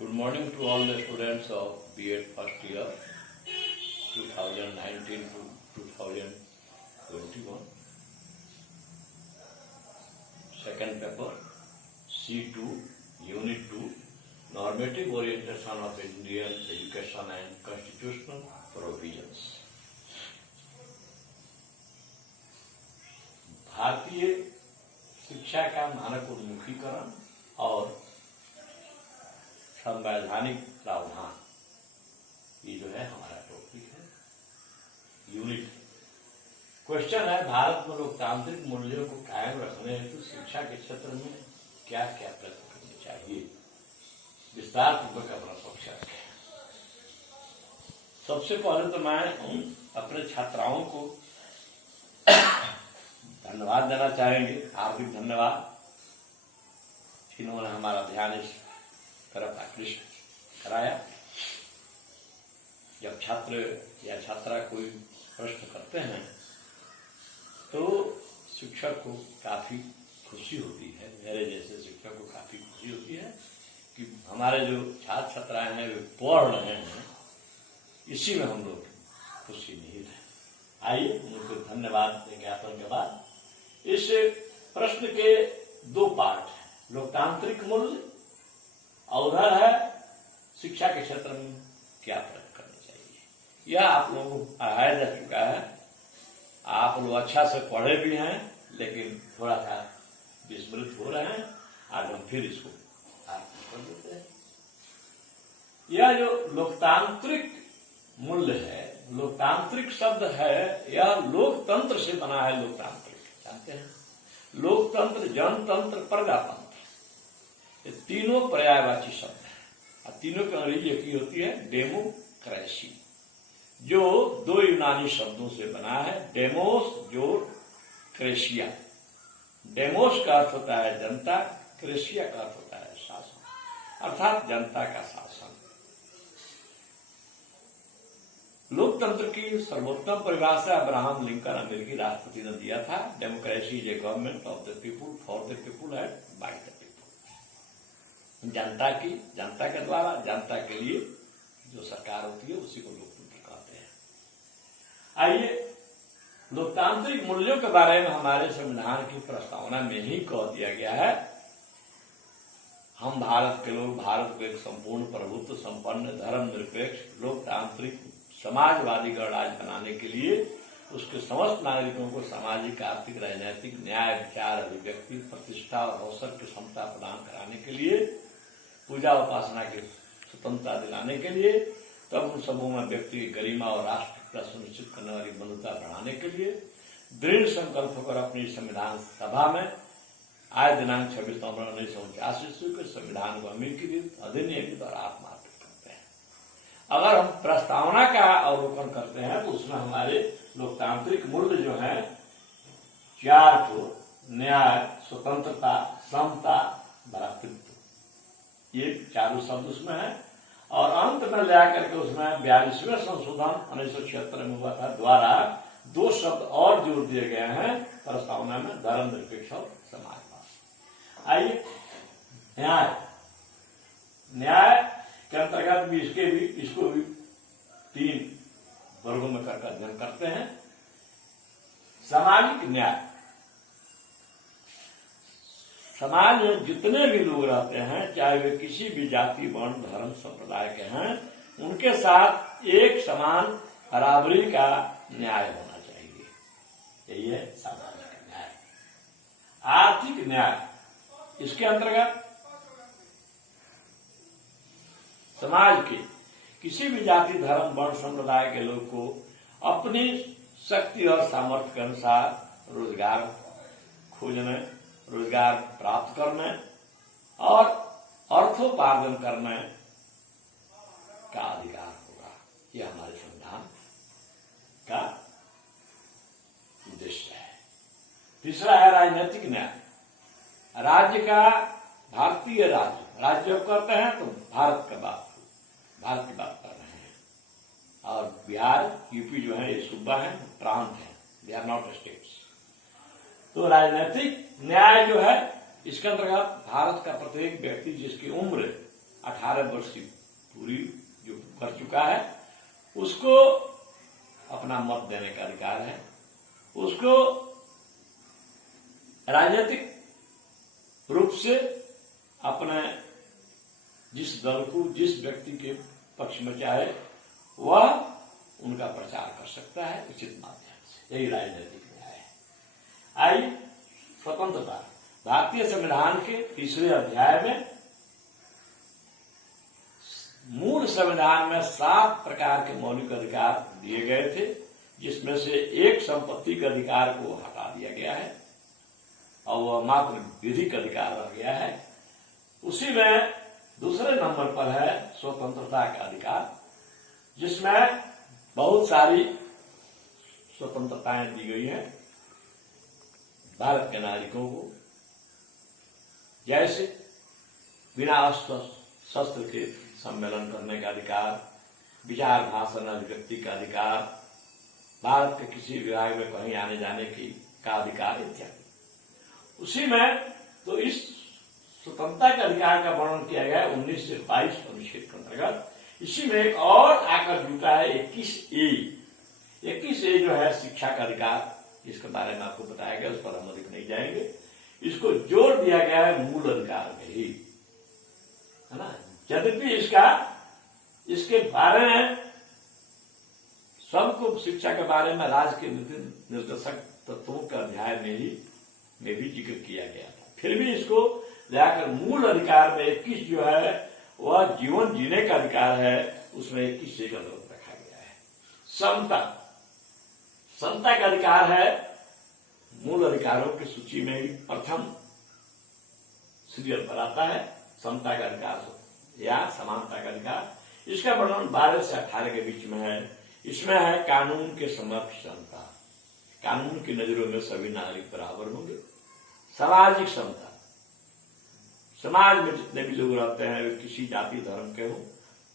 Good morning to all the students of B.Ed first year 2019 to 2021. Second paper C2 Unit 2 Normative Orientation of Indian Education and Constitutional Provisions. भारतीय शिक्षा का मानक उन्मुखीकरण और संवैधानिक प्रावधान, ये जो है हमारा टॉपिक है। यूनिट क्वेश्चन है, भारत में लोकतांत्रिक मूल्यों को कायम रखने हेतु शिक्षा के क्षेत्र में क्या क्या प्रयत्न करने चाहिए। विस्तार पूर्वक अपना पक्ष रखें। सबसे पहले तो मैं अपने छात्राओं को धन्यवाद देना चाहेंगे, हार्दिक धन्यवाद, जिन्होंने हमारा ध्यान इस तरफ आकृष्ट कराया। जब छात्र या छात्रा कोई प्रश्न करते हैं तो शिक्षक को काफी खुशी होती है, मेरे जैसे शिक्षक को काफी खुशी होती है कि हमारे जो छात्र छात्राएं हैं वे पढ़ रहे हैं, इसी में हम लोग खुशी नहीं है। आइए उनको धन्यवाद ज्ञापन के बाद इस प्रश्न के दो पार्ट हैं, लोकतांत्रिक मूल्य और उधर है शिक्षा के क्षेत्र में क्या प्रयत्न करना चाहिए। यह आप लोगों को पढ़ाया जा चुका है, आप लोग अच्छा से पढ़े भी हैं, लेकिन थोड़ा सा विस्मृत हो रहे हैं। आज हम फिर इसको कर देते हैं। यह जो लोकतांत्रिक मूल्य है, लोकतांत्रिक शब्द है, यह लोकतंत्र से बना है। लोकतांत्रिक जानते हैं, लोकतंत्र, जनतंत्र, प्रजातंत्र, ये तीनों पर्यायवाची शब्द हैं और तीनों की अंग्रेजी एक ही होती है, डेमोक्रेसी, जो दो यूनानी शब्दों से बना है, डेमोस जो क्रेशिया। डेमोस का अर्थ होता है जनता, क्रेशिया का अर्थ होता है शासन, अर्थात जनता का शासन। लोकतंत्र की सर्वोत्तम परिभाषा अब्राहम लिंकन अमेरिकी राष्ट्रपति ने दिया था। Democracy is a government of the people, for the people and by the people. जनता की, जनता के द्वारा, जनता के लिए जो सरकार होती है उसी को लोकतंत्र कहते हैं। आइए, लोकतांत्रिक मूल्यों के बारे में हमारे संविधान की प्रस्तावना में ही कह दिया गया है, हम भारत के लोग भारत को एक संपूर्ण प्रभुत्व संपन्न धर्मनिरपेक्ष लोकतांत्रिक समाजवादी गणराज्य बनाने के लिए उसके समस्त नागरिकों को सामाजिक, आर्थिक, राजनीतिक, न्याय, विचार, अभिव्यक्ति, प्रतिष्ठा और अवसर की क्षमता प्रदान कराने के लिए, पूजा उपासना की स्वतंत्रता दिलाने के लिए, तब उन समूह में व्यक्ति की गरिमा और राष्ट्र सुनिश्चित करने वाली बंधुता बढ़ाने के लिए दृढ़ संकल्प होकर अपनी संविधान सभा में आज दिनांक 26 नवंबर 1949 ईस्वी के संविधान को अमेरिकी अधिनियमित और आत्मार्पित करते हैं। अगर हम प्रस्तावना का अवलोकन करते हैं तो उसमें हमारे लोकतांत्रिक मूल्य जो है 4 को, न्याय, स्वतंत्रता, समता, भ्रातृत्व, ये चारों शब्द उसमें है। और अंत में ले आकर के उसमें 42वें संशोधन 1976 में हुआ था द्वारा 2 शब्द और जोड़ दिए गए हैं प्रस्तावना में, धर्मनिरपेक्ष और समाजवाद। आइए, न्याय, न्याय के अंतर्गत भी इसको भी 3 वर्गों में करके अध्ययन करते हैं। सामाजिक न्याय, समाज में जितने भी लोग रहते हैं, चाहे वे किसी भी जाति, वर्ण, धर्म, संप्रदाय के हैं, उनके साथ एक समान बराबरी का न्याय होना चाहिए, यही है सामाजिक न्याय। आर्थिक न्याय, इसके अंतर्गत समाज के किसी भी जाति, धर्म, वर्ण, संप्रदाय के लोग को अपनी शक्ति और सामर्थ्य के अनुसार रोजगार खोजने, रोजगार प्राप्त करने और अर्थोपार्जन करने का अधिकार होगा। यह हमारे संविधान का उद्देश्य है। तीसरा है राजनीतिक न्याय। राज्य का, भारतीय राज्य कहते हैं तो भारत की बात कर रहे हैं, और बिहार, यूपी जो है ये सूबा है, प्रांत है, दे आर नॉट स्टेट्स। तो राजनीतिक न्याय जो है इसके अंतर्गत भारत का प्रत्येक व्यक्ति जिसकी उम्र 18 18 वर्ष की पूरी जो कर चुका है उसको अपना मत देने का अधिकार है, उसको राजनीतिक रूप से अपने जिस दल को, जिस व्यक्ति के पक्ष में चाहे वह उनका प्रचार कर सकता है उचित माध्यम से। यही राजनीतिक न्याय है। आइए स्वतंत्रता। भारतीय संविधान के 3रे अध्याय में मूल संविधान में 7 प्रकार के मौलिक अधिकार दिए गए थे, जिसमें से एक संपत्ति के अधिकार को हटा दिया गया है और वह मात्र विधिक अधिकार रह गया है। उसी में दूसरे नंबर पर है स्वतंत्रता का अधिकार, जिसमें बहुत सारी स्वतंत्रताएं दी गई हैं भारत के नागरिकों को, जैसे बिना अस्त्र शस्त्र के सम्मेलन करने का अधिकार, विचार भाषण अभिव्यक्ति का अधिकार, भारत के किसी विभाग में कहीं आने जाने का अधिकार इत्यादि। उसी में तो इस स्वतंत्रता के अधिकार का वर्णन किया गया है 19 से 22 अनुच्छेद के अंतर्गत। इसी में एक और आकर जुटा है 21A। 21A जो है शिक्षा का अधिकार, जिसके बारे में आपको बताया गया, उस पर हम अधिक नहीं जाएंगे। इसको जोड़ दिया गया है मूल अधिकार में ही, है ना। यद्यपि इसके बारे में सबको शिक्षा के बारे में राज्य के निर्देशक तत्वों के अध्याय में भी जिक्र किया गया था, फिर भी इसको जाकर मूल अधिकार में 21 जो है वह जीवन जीने का अधिकार है, उसमें 21 से गलत रखा गया है। समता का अधिकार है मूल अधिकारों की सूची में ही प्रथम सीरियल पर आता है। समता का अधिकार या समानता का अधिकार, इसका वर्णन 12 से 18 के बीच में है। इसमें है कानून के समक्ष समता, कानून की नजरों में सभी नागरिक बराबर होंगे। सामाजिक समता, समाज में जितने भी लोग रहते हैं वे किसी जाति धर्म के हो,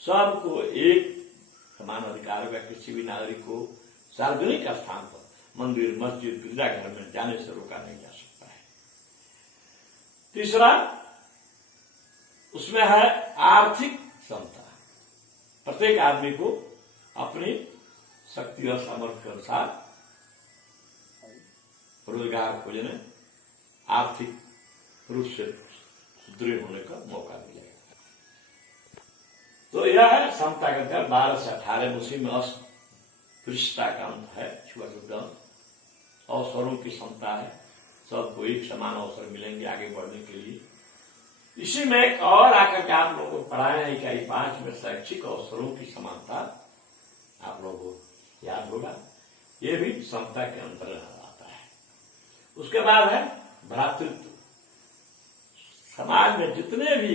सबको एक समान अधिकार होगा। किसी भी नागरिक को सार्वजनिक स्थान पर, मंदिर, मस्जिद, गिरजाघर में जाने से रोका नहीं जा सकता है। तीसरा, उसमें है आर्थिक समता। प्रत्येक आदमी को अपनी शक्ति और सामर्थ्य के अनुसार रोजगार खोजने, आर्थिक रूप से सुदृढ़ होने का मौका मिलेगा। तो यह है समता का अधिकार 12 से 18। उसी में अस्पृश्यता का अंत है, छुआछूत अंत। अवसरों की समता है, सबको एक समान अवसर मिलेंगे आगे बढ़ने के लिए। इसी में एक और आकर के आप लोगों को पढ़ाया है इकाई 5 में शैक्षिक अवसरों की समानता, आप लोगों को याद होगा, ये भी समता के अंतर्गत आता है। उसके बाद है भ्रातृत्व। समाज में जितने भी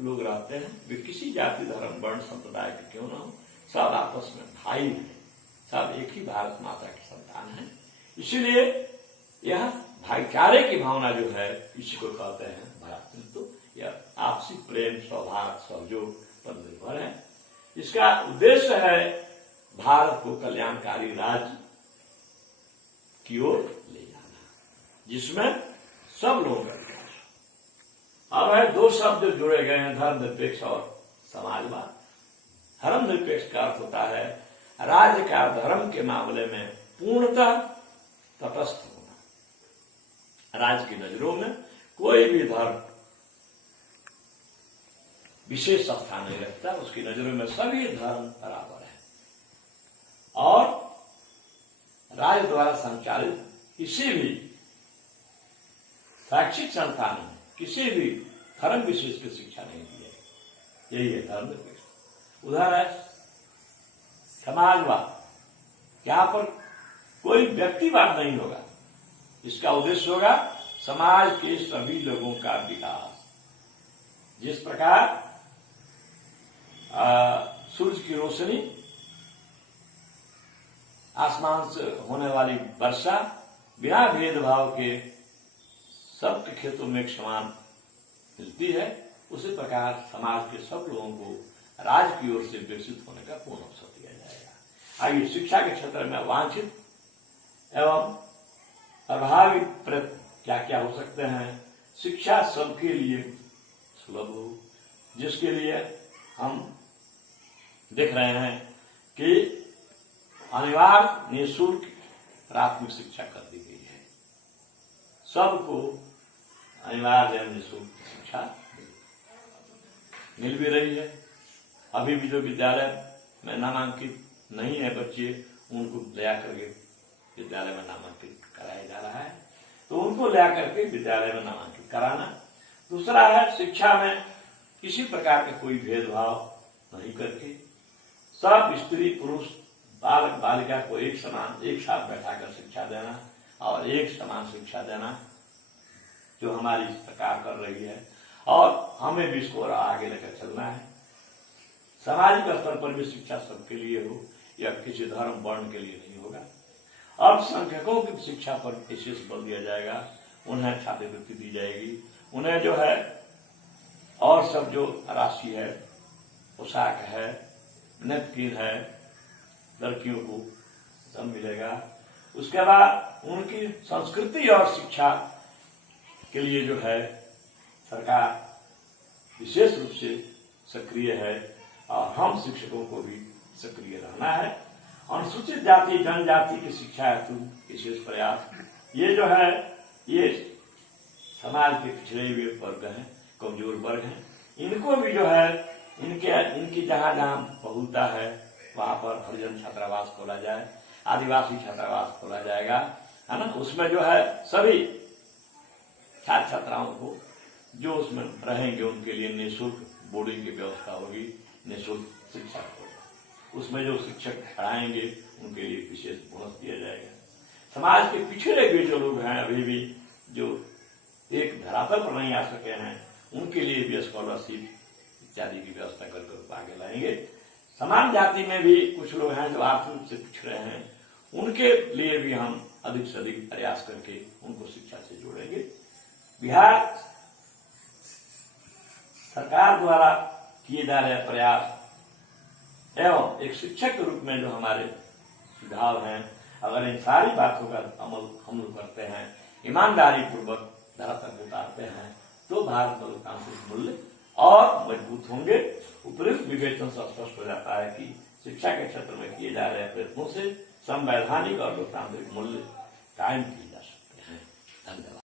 लोग रहते हैं वे किसी जाति धर्म वर्ण संप्रदाय के क्यों न हो, सब आपस में भाई हैं, सब एक ही भारत माता की संतान है। इसीलिए यह भाईचारे की भावना जो है इसी को कहते हैं भ्रातृत्व। यह आपसी प्रेम, सौहार्द, सहयोग पर निर्भर है। इसका उद्देश्य है भारत को कल्याणकारी राज्य की ओर ले जाना, जिसमें सब लोग रहते हैं। अब है 2 शब्द जुड़े गए हैं, धर्मनिरपेक्ष और समाजवाद। धर्मनिरपेक्ष का अर्थ होता है राज्य का धर्म के मामले में पूर्णतः तटस्थ होना। राज्य की नजरों में कोई भी धर्म विशेष स्थान नहीं रखता, उसकी नजरों में सभी धर्म बराबर है। और राज्य द्वारा संचालित किसी भी शैक्षिक संस्थान में किसी भी धर्म विशेष की शिक्षा नहीं दी है। यही है धर्मनिरपेक्ष। उधर है समाजवाद, यहाँ पर कोई व्यक्तिवाद नहीं होगा, इसका उद्देश्य होगा समाज के सभी लोगों का विकास। जिस प्रकार सूरज की रोशनी, आसमान से होने वाली वर्षा बिना भेदभाव के सबके खेतों में एक समान मिलती है, उसी प्रकार समाज के सब लोगों को राज्य की ओर से विकसित होने का पूर्ण अवसर दिया जाएगा। आइए शिक्षा के क्षेत्र में वांछित एवं प्रभावी प्रयत्न क्या क्या हो सकते हैं। शिक्षा सबके लिए सुलभ हो, जिसके लिए हम देख रहे हैं कि अनिवार्य निःशुल्क प्राथमिक शिक्षा कर दी गई है। सबको अनिवार्य निःशुल्क शिक्षा मिल भी रही है। अभी भी जो विद्यालय में नामांकित नहीं है बच्चे, उनको ले करके विद्यालय में नामांकित कराया जा रहा है, तो उनको ले करके विद्यालय में नामांकित कराना। दूसरा है शिक्षा में किसी प्रकार का कोई भेदभाव नहीं करके सब स्त्री पुरुष बालक बालिका को एक साथ बैठाकर शिक्षा देना और एक समान शिक्षा देना, जो हमारी सरकार कर रही है, और हमें भी इसको आगे लेकर चलना है। सामाजिक स्तर पर भी शिक्षा सबके लिए हो, या किसी धर्म वर्ण के लिए नहीं होगा। अल्पसंख्यकों की शिक्षा पर विशेष बल दिया जाएगा, उन्हें छात्रवृत्ति दी जाएगी, उन्हें जो है और सब जो राशि है, पोशाक है, नैपकिन है, लड़कियों को सब मिलेगा। उसके बाद उनकी संस्कृति और शिक्षा के लिए जो है सरकार विशेष रूप से सक्रिय है, और हम शिक्षकों को भी सक्रिय रहना है। अनुसूचित जाति जनजाति की शिक्षा हेतु विशेष प्रयास, ये जो है ये समाज के पिछड़े हुए वर्ग हैं, कमजोर वर्ग हैं, इनको भी जो है इनकी जहां जहां बहुलता है वहां पर हरिजन छात्रावास खोला जाए, आदिवासी छात्रावास खोला जाएगा, है ना। उसमें जो है सभी छात्र छात्राओं को जो उसमें रहेंगे उनके लिए निःशुल्क बोर्डिंग की व्यवस्था होगी, निःशुल्क शिक्षा होगा। उसमें जो शिक्षक पढ़ाएंगे उनके लिए विशेष बोनस दिया जाएगा। समाज के पिछड़े हुए जो लोग हैं, अभी भी जो एक धरातल पर नहीं आ सके हैं, उनके लिए भी स्कॉलरशिप इत्यादि की व्यवस्था करके आगे लाएंगे। समान जाति में भी कुछ लोग हैं जो आर्थिक रूप से पिछड़े हैं, उनके लिए भी हम अधिक से अधिक प्रयास करके उनको शिक्षा से जोड़ेंगे। बिहार सरकार द्वारा किए जा रहे प्रयास एवं एक शिक्षक के रूप में जो हमारे सुझाव हैं, अगर इन सारी बातों का अमल हम लोग करते हैं, ईमानदारी पूर्वक धरातल पर उतारते हैं, तो भारत में लोकतांत्रिक मूल्य और मजबूत होंगे। उपयुक्त विवेचन से स्पष्ट हो जाता है कि शिक्षा के क्षेत्र में किए जा रहे प्रयत्नों से संवैधानिक और लोकतांत्रिक मूल्य कायम किए जा सकते हैं। धन्यवाद।